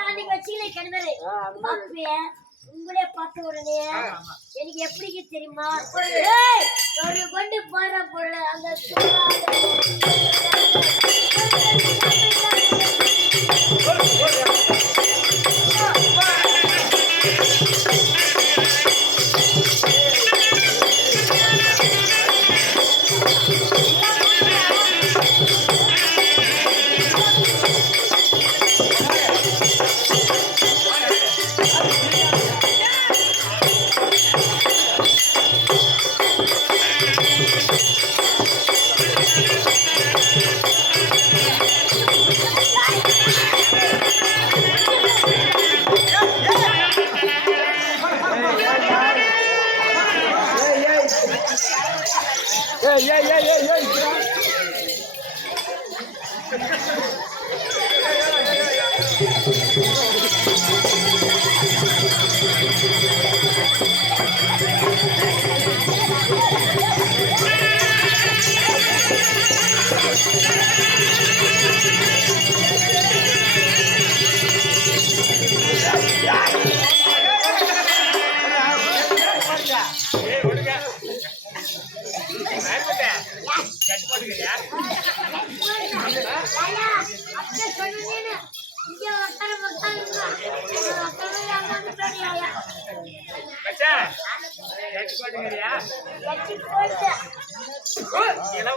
அன்னைக்கு வச்சுக்கல கிணறு அப்பயே உங்களே பார்த்த உடனே எனக்கு எப்படி தெரியுமா ஒரு கொண்டு போற பொருள் அந்த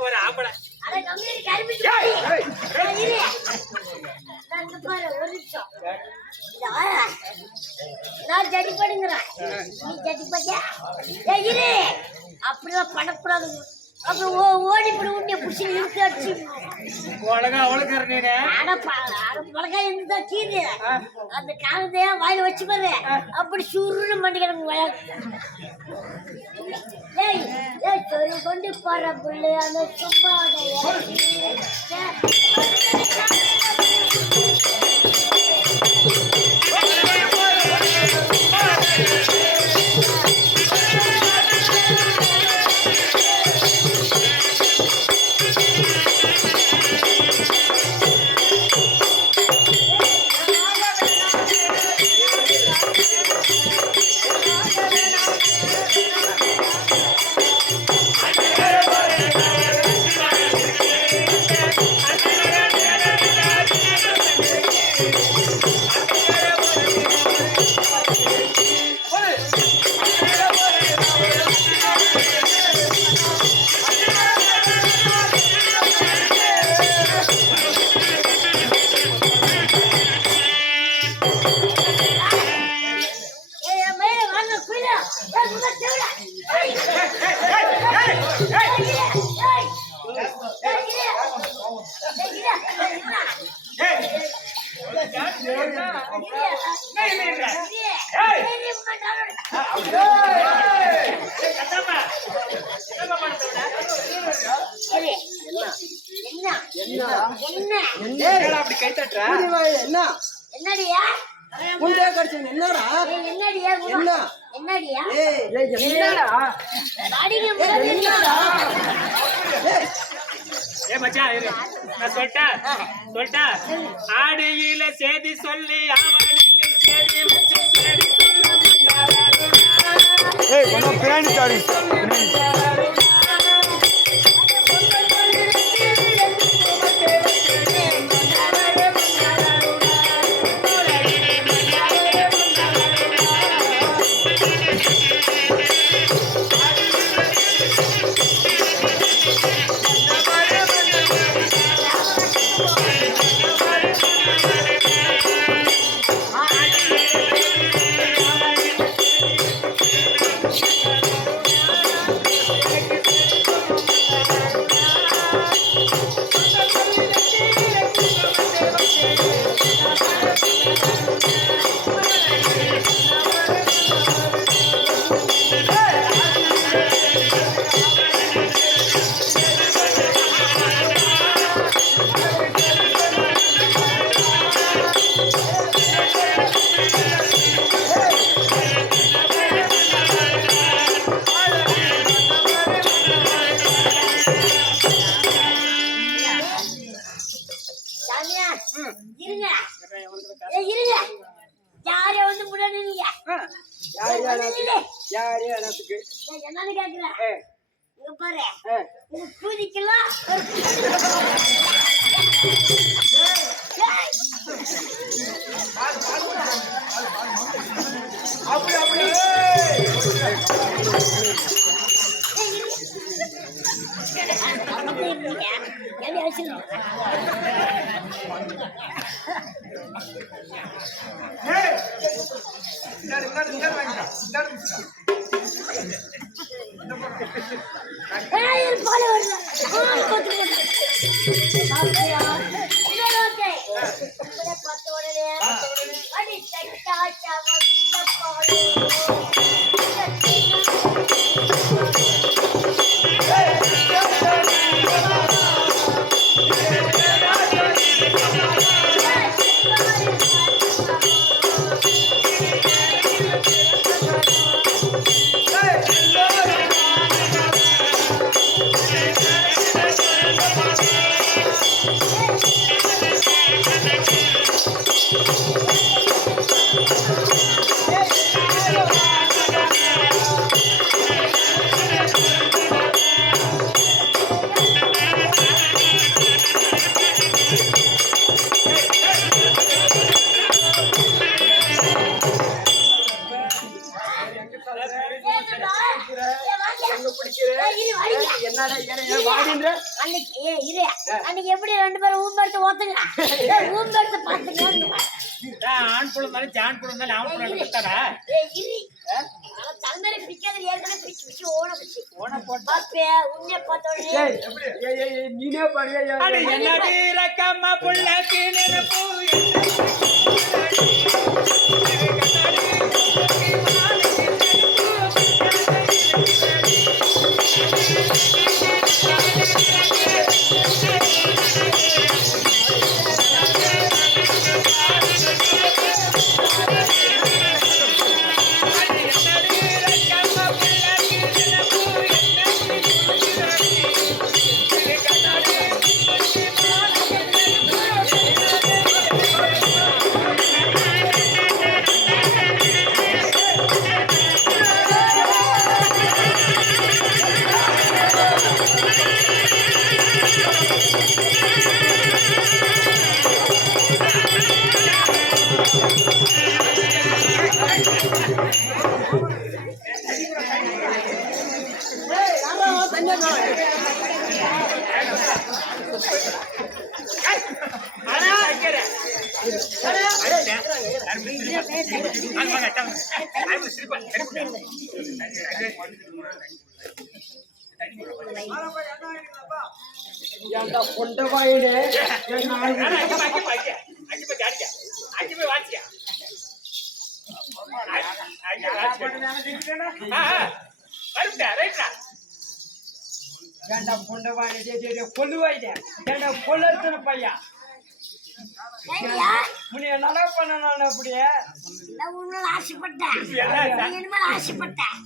ஒரு ஆம்பளை நான் ஜடி படுங்கிறேன் நீ ஜடி பட்டியா அப்படிதான் பண்ணக்கூடாது அப்புறம் ஓடிப்படி உண்டிய புடிச்சு இழுத்து அடிச்சு மிளகா இருந்துதான் கீது அந்த காலத்தையா வாயில வச்சு பாரு அப்படி சுருன்னு மண்டிக்கிறவங்க கொண்டு போற புள்ளு அந்த சும்மா அப்படி கை தட்டுற என்னடியா முண்டே கடிச்சேன் என்னடா என்னடியா என்ன என்னடியா என்னடா அடிங்க என்னடா மச்சான் நான் சொல்லிட்டா ஆடியில சேதி சொல்லி அவனுக்கு சேதி வச்சு சேதி சொல்ல பிராணி சாரி இல்ல யாரே வந்து முன்னாடி நீங்க யாரு எனக்கு என்னன்னு கேக்குறேன் இங்க பாரு ஆ. இது பூதிக்கலாம் அப்படி அப்படி என்ன அவசியம் போல அடி என்னடா வாடின்ற அன்னைக்கு எப்படி ரெண்டு பேரும் ஊம்பெடுத்து ஓத்துங்க ஊம்பெடுத்து பாத்துங்க ஆண் புள்ள இருந்தாலும் ஜான் புள்ள இருந்தாலும் அவன் புள்ள கொடுத்தாரா தலைமையில பிடிக்காத ஏற்கனவே பிடிச்சு பிடிச்சு ஓன பாப்பே உன்னை பார்த்தோடனே நீனே பாருங்க அட என்னடி ரக்கம்மா புள்ளக்கு நினைப்பு கொண்டவாயிலே ஏண்டா கொண்டவாயிலே கொல்லுவாயிலே ஏண்டா கொல்லத்துன பையா முன்னைய நல்லா பண்ண நான் அப்படியே நான் உன்னால ஆசைப்பட்டேன் இனிமேல் ஆசைப்பட்டேன்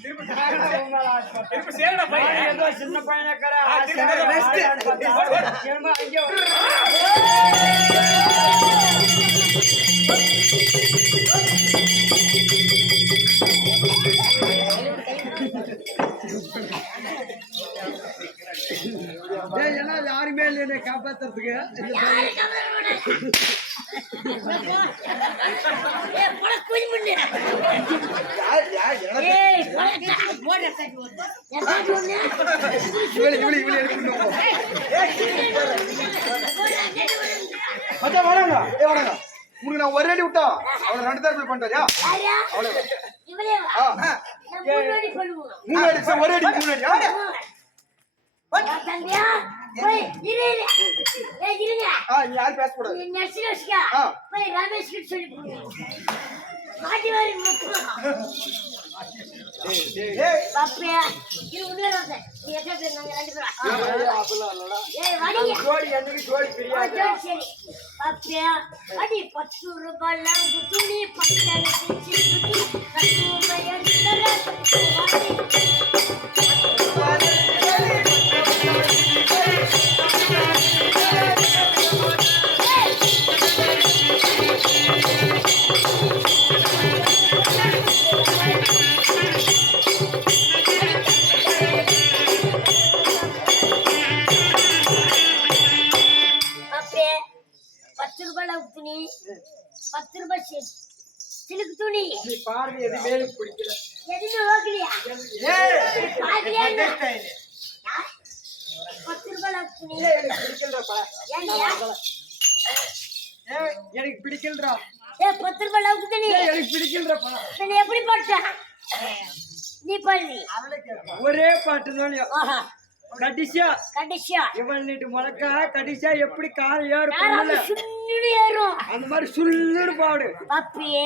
ஏதோ சின்ன பையனக்கற ஏன்னா யாருமே இல்லை என்னை காப்பாத்துறதுக்கு உங்களுக்கு நான் ஒரு அடி விட்டா அவளை 2 தரப்பு பண்றியா மூணு அடி ஒரு அடி 3 அடி தம்பியா போய் இருங்க யாரும் பேசக்கூடாது நீ நர்சிகா போய் ரமேஷ் கிட்ட சொல்லி போடு மாட்டி வாரி முத்துறோம் பாப்பியா இது உள்ள வந்து நீ எங்க போறீங்க ரெண்டு பேரும் ஏய் வாடி ஜோடி எனக்கு ஜோடி பிரியாது சரி பாப்பியா அடி 10 ரூபாய்ல குத்துனி பக்கல பிச்சி குத்தி கட்டுமைய தர 10 ரூபாய் சிலுக்கு துணி நீ பாருங்க எதுவுமே எனக்கு பிடிக்கல. எதுவுமே ஓகலையா ஏய், பாக்கலையா இந்த style. 10 ரூபாய் துணி ஏய், எனக்கு பிடிக்கலடா. ஏன்டியா ஏய், எனக்கு பிடிக்கலடா. 10 ரூபாய் லவுக்கு துணி ஏய், எனக்கு பிடிக்கலடா. நீ எப்படி போட்ட நீ பண்ணி ஒரே பாட்டு தான் ஆஹா கடிஷா கடைசியா இவள் நீட்டு முழக்கா கடிஷா எப்படி கால் ஏறு யாரும் பண்ணல சுண்ணுடு ஏறும் அந்த மாதிரி சுள்ளுன்னு பாடு. பப்பியே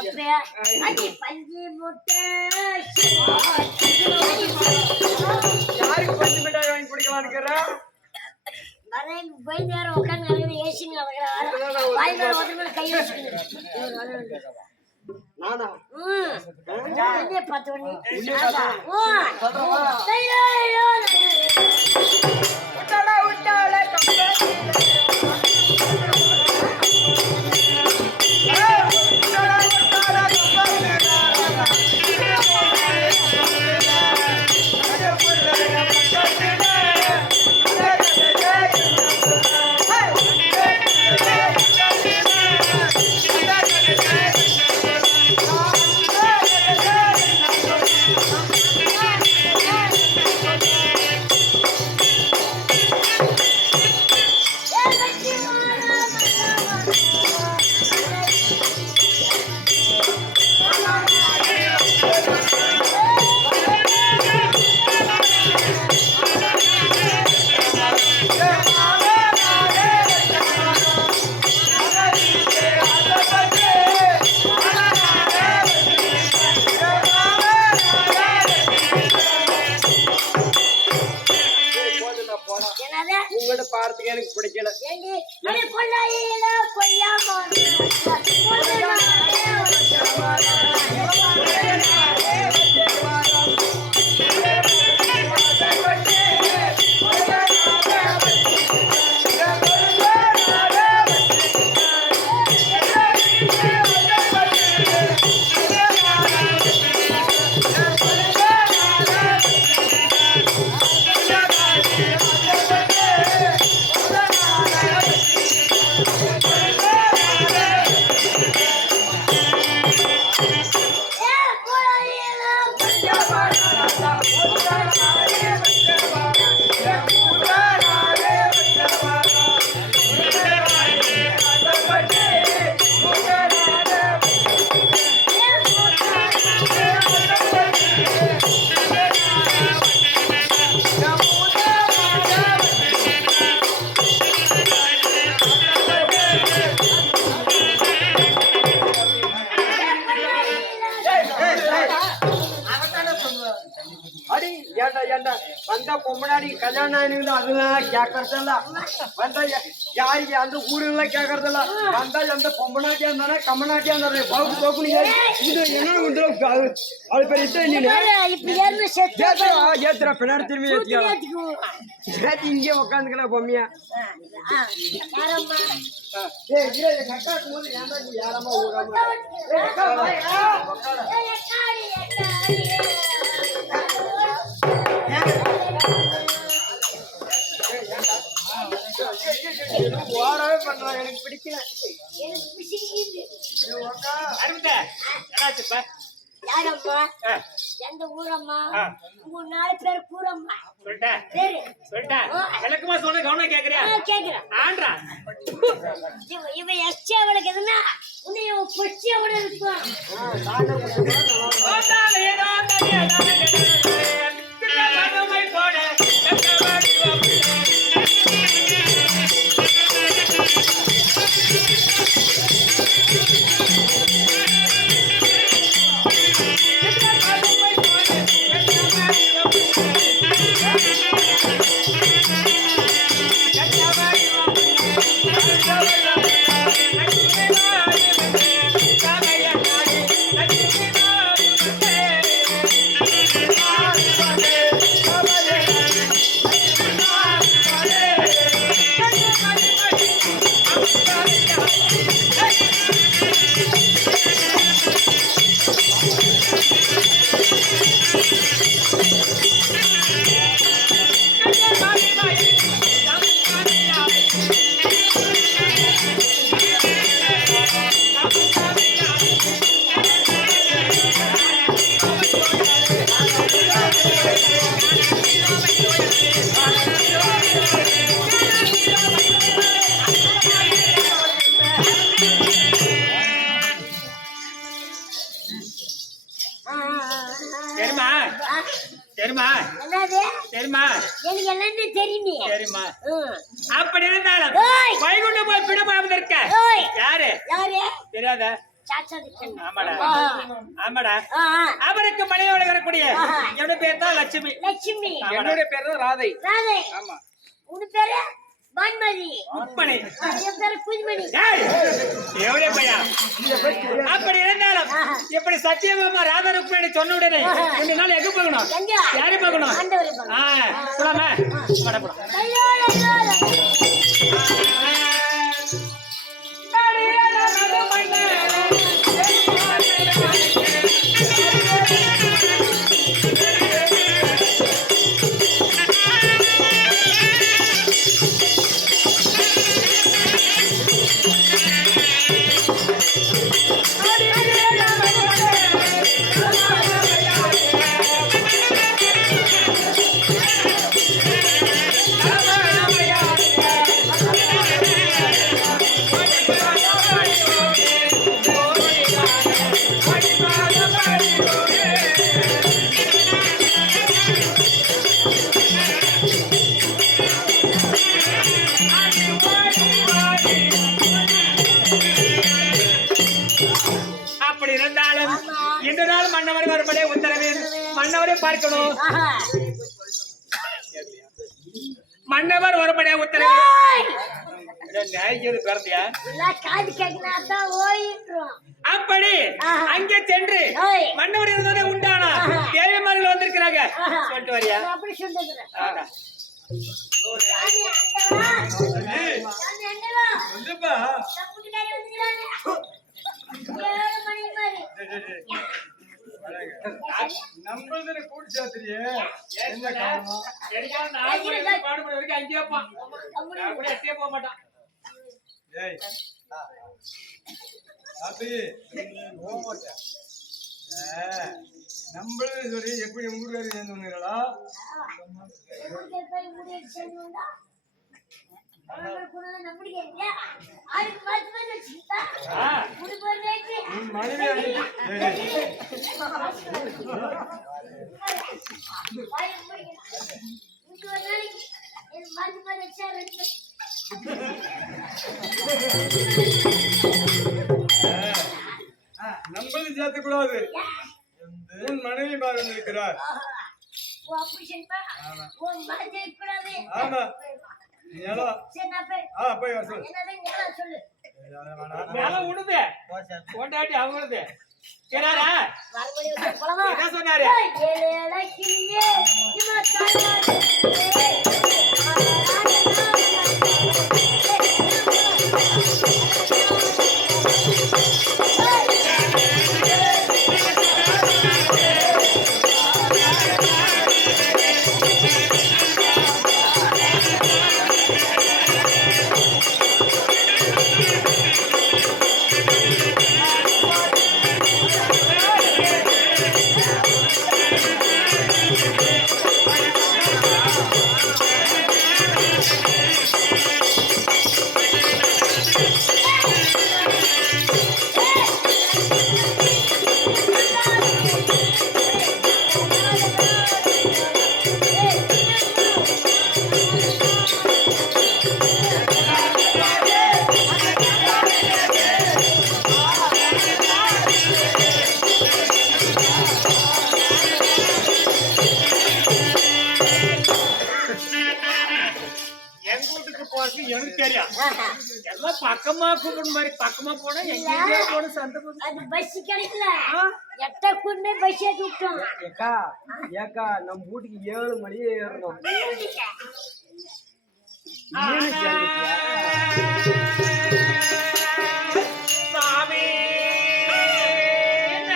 அப்பே அடி பஞ்சு முட்டை யாருக்கு பஞ்சு மிட்டாய் வாங்கி குடிக்கலாம்னுக்கிற? வரேன் போய் நேரம் உட்காந்து அங்கே ஏசிங்க வாய் மேல ஒருத்தர் கை வச்சுக்கணும் நானா? உள்ளே பார்த்து ஒண்ணு உட்டாளா, உட்டாளா, கம்பெனியில. ஏய், உட்டாளா, உட்டாளா, கம்பெனியில. உங்கள்ட்ட பார்த்துக்க எனக்கு பிடிக்கல. அடி ஏண்டா ஏண்டா வந்த பொம்மனாடி கல்யாணம் ஆயிருந்து அதெல்லாம் கேட்கறதில்ல. வந்த யாருக்கு அந்த ஊருலாம் கேட்கறதில்ல. வந்தா எந்த பொம்மனாட்டியா இருந்தானே கம்மநாட்டியா இருந்தாரு பவுக்கு பவுக்கு இது என்ன அது பெரிய இஷ்டம் ஏத்துறா பின்னாடி திரும்பி ஏத்தி இங்கே உட்காந்துக்கலாம் பொம்மையா. கட்டாக்கும் போது ஏன்டா நீ யாரமா ஊராம ஓடவே பண்றான். எனக்கு பிடிக்கல. அருந்த என்னாச்சுப்ப யாரம்மா எந்த ஊரம்மா உங்க 4 பேர் கூறம்மா சொல்லிட்டேன் சரி சொல்லிட்டேன் விளக்கமா சொன்ன கவனம் கேக்குறியா கேக்குறேன் ஆன்றா இவன் எஸ்டி அவளுக்கு எதுனா உன்னைய பொச்சி அவட இருப்பான் Yeah. தெரியுமா என்னது தெரியுமா எனக்கு எல்லாமே தெரியுமே தெரியுமா ம். அப்படி இருந்தாலும் ஏய். வைகுண்டம் போய் பிடமாம இருக்க ஏய். யாரு யாரு தெரியாத சாச்சாது கண்ணு. ஆமாடா ஆ. ஆமாடா ஆ, ஆ. அவருக்கு மனைவியோட வரக்கூடிய என்னோட பேர் தான் லட்சுமி லட்சுமி என்னுடைய பேர் தான் ராதை ராதை ஆமா உன் பேரு வான்மதி உப்பனை என் பேரு குதிமணி ஏய், எவரே பையா அப்படி இருந்தாலும் இப்படி சத்தியமாமா ராதா ருக்மணி சொன்ன உடனே ரெண்டு நாள் எங்க போகணும் எங்க யாரு போகணும் ஆண்டவரை பாரு. போலாமா வாடா போலாம் ஐயோ ஐயோ அப்படி இருந்தாலும் இன்று நாள் மன்னவர் வரும்படியே உத்தரவு மன்னவரை பார்க்கணும் ஆஹா. மன்னவர் வரும்படியே உத்தரவு ஏய். நியாயம் பிறந்தியா எல்லாம் காது கேட்கணும் அதான் ஓயின்றோம் அப்படி அங்கே சென்று ஏய். மன்னவர் இருந்ததே உண்டானா தேவிமார்கள் வந்திருக்கிறாங்க சொல்லிட்டு வரியா நான் அப்படி சொல்லுகிறேன் ஆடா. சாமி ஆண்டவா சாமி ஆண்டவா வந்துப்பா தப்புக்கு நேரம் வந்துக்கிறாங்க 7 மணி மாதிரி நம்மளதுல கூடி சாத்திரியே என்ன ஏன் காரணம் எடிக்கான நாலு மணி வரைக்கும் பாடுபட வரைக்கும் அங்கேயே இருப்பான். நான் கூட எட்டே போக மாட்டான் ஏய் சாத்தி போக மாட்டேன் நம்மளது சொல்லி எப்படி உங்க பேரு சேர்ந்து வந்தீங்களா ஊருக்கு போய் முடிய சேர்ந்துடா நம்மளுக்கு இல்லையா அதுக்கு பார்த்து பார்த்து வச்சுக்கிட்டா முடிப்பு ரேட்டு உன் மனைவி ஒரு நாளைக்கு பார்த்து பார்த்து வச்சா ரெண்டு நம்மளது சேர்த்து கூடாது உன் மனைவி மாறி இருக்கிறார் ஓ அப்படி சரிப்பா ஓ மாதிரி கூடாது ஆமா ஏலா சரி நான் போய் போய் வர சொல்லு என்னதான் ஏலா சொல்லு மேல விடுது கொண்டாட்டி அவங்களுது கேனாரா மறுபடியும் வந்து போலாமா என்ன சொன்னாரு ஏழேல கிளியே இவ காலாடி எங்க வீட்டுக்கு போறது எனக்கு தெரியும் எல்லாம் பக்கமா கூப்பிடும் மாதிரி பக்கமா போனா எங்க போன சண்டை போடு. அது பஸ் கிடைக்கல எட்ட கொண்டு பஸ் ஏத்தி விட்டோம் ஏக்கா ஏக்கா நம்ம வீட்டுக்கு 7 மணி ஏறணும் சாமி என்ன?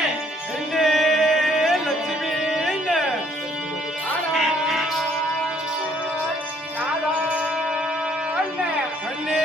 லட்சுமி அண்ணே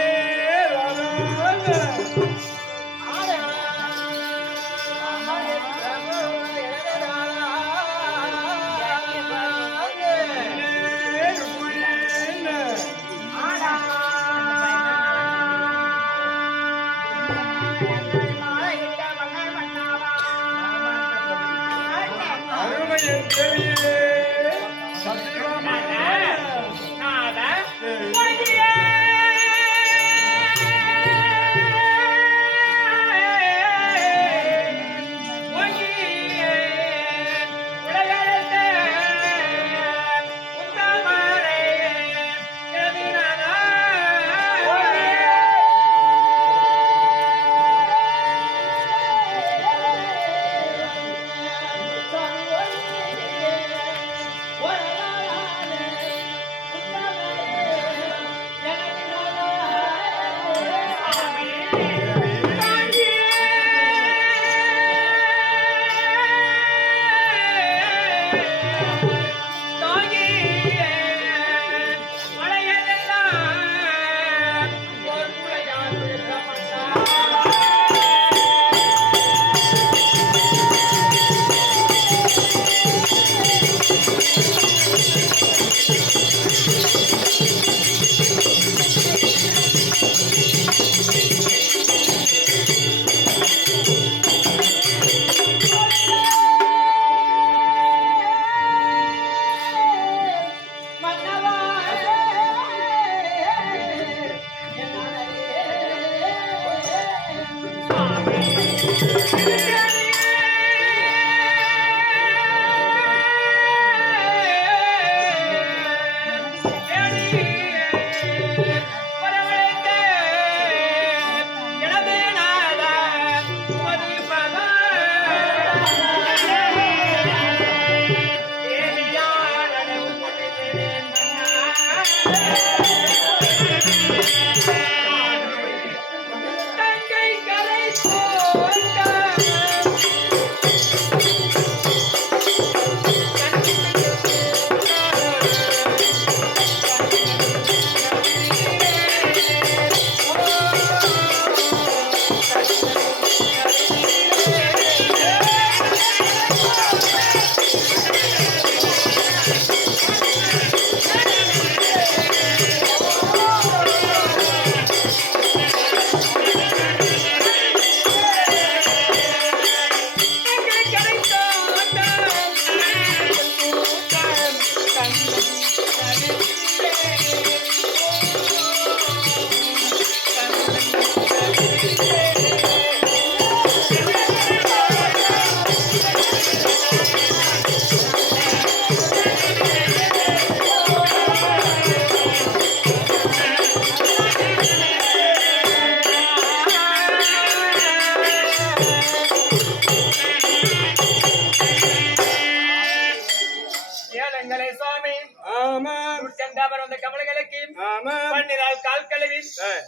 ஏலங்களே சுவாமி ஆமா சென்றாவர் வந்த கமலங்களுக்கு ஆமா பன்னிரால் கால் கழுவி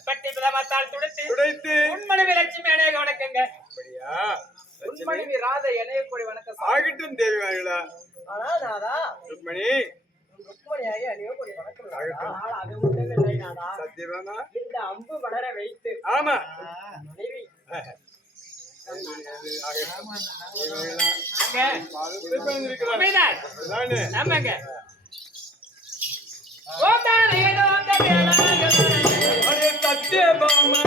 பட்டி பிரதமத்தால் துடைத்து துடைத்து உண்மனைவி லட்சுமி அநேக வணக்கங்க அப்படியா உண்மனைவி ராதை இணையக்கூடிய வணக்கம் ஆகட்டும் தேவிமார்களா ஆனா நாதா ருக்மணி ருக்மணியாகி அணியக்கூடிய வணக்கம் ஆகட்டும். ஆனால் அது மட்டும் இல்லை நாதா சத்தியமாமா இந்த அம்பு வளர வைத்து ஆமா மனைவி நம்மங்க ஓட்டான ஏதோ அந்த வேளாங்க சத்தியமாமா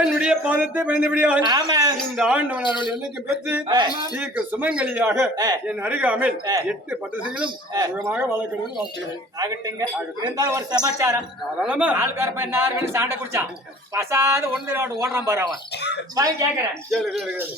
என்னுடைய பாதத்தை பிறந்தபடியால் ஆமா இந்த ஆண்டவன் அருள் என்னைக்கு பெற்று தீர்க்க சுமங்கலியாக என் அருகாமல் 8 பட்டசைகளும் சுகமாக வளர்க்கணும்னு வாழ்த்துகிறேன். ஆகட்டுங்க இருந்தாலும் ஒரு சமாச்சாரம் தாராளமா ஆள்கார பையன் நார்கள் சாண்டை குடிச்சான் பசாத ஒன்று ஓடுறான் பாரு அவன் கேக்குறேன் கேளு கேளு கேளு